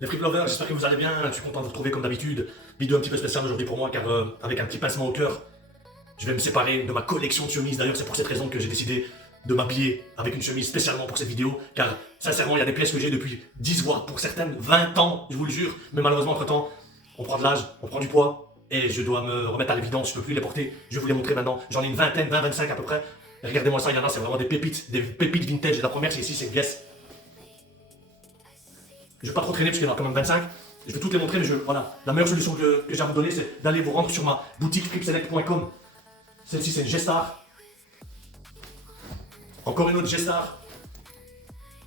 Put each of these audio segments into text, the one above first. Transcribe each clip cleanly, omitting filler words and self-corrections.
Les Free Lovers, j'espère que vous allez bien, je suis content de vous retrouver comme d'habitude. Vidéo un petit peu spéciale aujourd'hui pour moi car avec un petit pincement au cœur, je vais me séparer de ma collection de chemises. D'ailleurs c'est pour cette raison que j'ai décidé de m'habiller avec une chemise spécialement pour cette vidéo. Car sincèrement il y a des pièces que j'ai depuis 10 voire pour certaines 20 ans, je vous le jure. Mais malheureusement entre temps, on prend de l'âge, on prend du poids et je dois me remettre à l'évidence, je ne peux plus les porter. Je vais vous les montrer maintenant, j'en ai une vingtaine, 20-25 à peu près. Et regardez-moi ça, il y en a, c'est vraiment des pépites vintage. Et la première c'est ici, c'est une Guess. Je ne vais pas trop traîner parce qu'il y en a quand même 25. Je vais toutes les montrer, mais voilà. La meilleure solution que j'ai à vous donner, c'est d'aller vous rendre sur ma boutique fripselect.com. Celle-ci, c'est une G-Star. Encore une autre G-Star.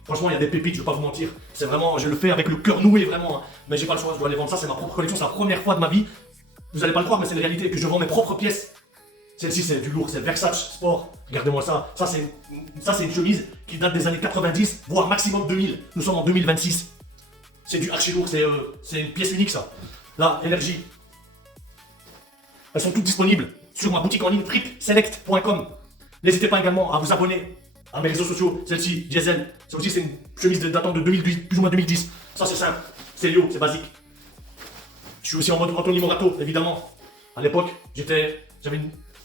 Franchement, il y a des pépites, je ne vais pas vous mentir. C'est vraiment, je le fais avec le cœur noué, vraiment. Hein. Mais j'ai pas le choix, je dois aller vendre ça. C'est ma propre collection, c'est la première fois de ma vie. Vous n'allez pas le croire, mais c'est la réalité que je vends mes propres pièces. Celle-ci, c'est du lourd, c'est Versace Sport. Regardez-moi ça. Ça, c'est une chemise qui date des années 90, voire maximum 2000. Nous sommes en 2026. C'est du archi lourd, c'est une pièce unique ça. Là, énergie. Elles sont toutes disponibles sur ma boutique en ligne fripselect.com. N'hésitez pas également à vous abonner à mes réseaux sociaux. Celle-ci, Diesel. Ça aussi, c'est une chemise datant de 2010, plus ou moins 2010. Ça, c'est simple. C'est Lio, c'est basique. Je suis aussi en mode Anthony Morato, évidemment. À l'époque,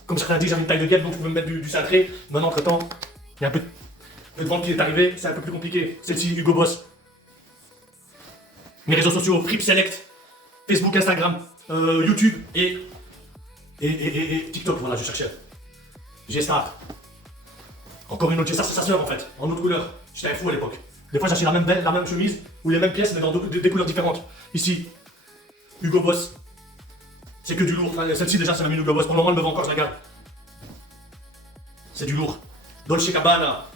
comme certains disent, j'avais une taille de guêpe, donc je pouvais me mettre du cintré. Maintenant, entre temps, il y a un peu de vente qui est arrivé. C'est un peu plus compliqué. Celle-ci, Hugo Boss. Mes réseaux sociaux, Fripselect, Facebook, Instagram, YouTube et TikTok, voilà, je cherchais. G-Star. Encore une autre G-Star, c'est sa sœur en fait, en autre couleur. J'étais un fou à l'époque. Des fois j'achetais la même chemise ou les mêmes pièces mais dans des couleurs différentes. Ici, Hugo Boss. C'est que du lourd. Enfin, celle-ci déjà c'est même une Hugo Boss. Pour le moment elle me vend encore, je la garde. C'est du lourd. Dolce Gabbana.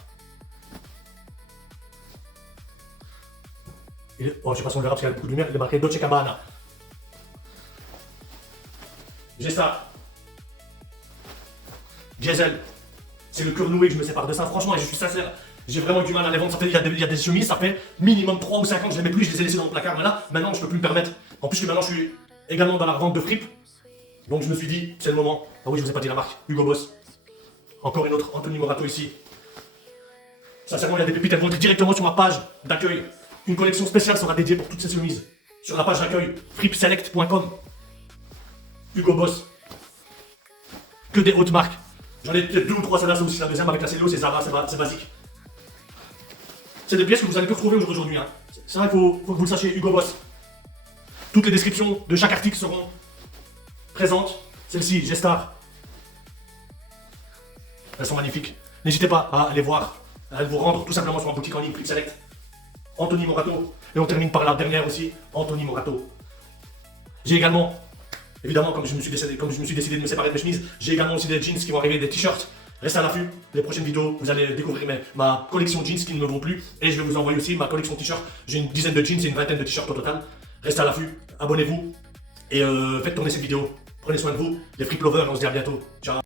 Oh, je sais pas si on verra parce qu'il y a beaucoup de lumière, il est marqué Dolce Gabbana. G-Star. Diesel. C'est le cœur noué que je me sépare de ça. Franchement, et je suis sincère, j'ai vraiment eu du mal à les vendre. Ça fait, il y a des chemises, ça fait minimum 3 ou 5 ans que je les mets plus, je les ai laissées dans le placard. Mais là, maintenant, je peux plus me permettre. En plus que maintenant, je suis également dans la revente de fripes. Donc je me suis dit, c'est le moment. Ah oui, je vous ai pas dit la marque. Hugo Boss. Encore une autre, Anthony Morato ici. Sincèrement, il y a des pépites, elles vont directement sur ma page d'accueil. Une collection spéciale sera dédiée pour toutes ces chemises. Sur la page d'accueil, fripselect.com. Hugo Boss. Que des hautes marques. J'en ai peut-être 2 ou 3, celle-là c'est aussi la deuxième avec la Célio, c'est Zara, c'est basique. C'est des pièces que vous allez plus retrouver aujourd'hui. Hein. C'est vrai qu'il faut que vous le sachiez, Hugo Boss. Toutes les descriptions de chaque article seront présentes. Celle-ci, G-Star. Elles sont magnifiques. N'hésitez pas à aller voir, à vous rendre tout simplement sur ma boutique en ligne Fripselect. Anthony Morato. Et on termine par la dernière aussi, Anthony Morato. J'ai également, évidemment, comme je me suis décidé de me séparer de mes chemises, j'ai également aussi des jeans qui vont arriver, des t-shirts. Restez à l'affût, les prochaines vidéos, vous allez découvrir ma collection de jeans qui ne me vont plus. Et je vais vous envoyer aussi ma collection de t-shirts. J'ai une dizaine de jeans et une vingtaine de t-shirts au total. Restez à l'affût, abonnez-vous et faites tourner cette vidéo. Prenez soin de vous, les Frip Lovers, on se dit à bientôt. Ciao.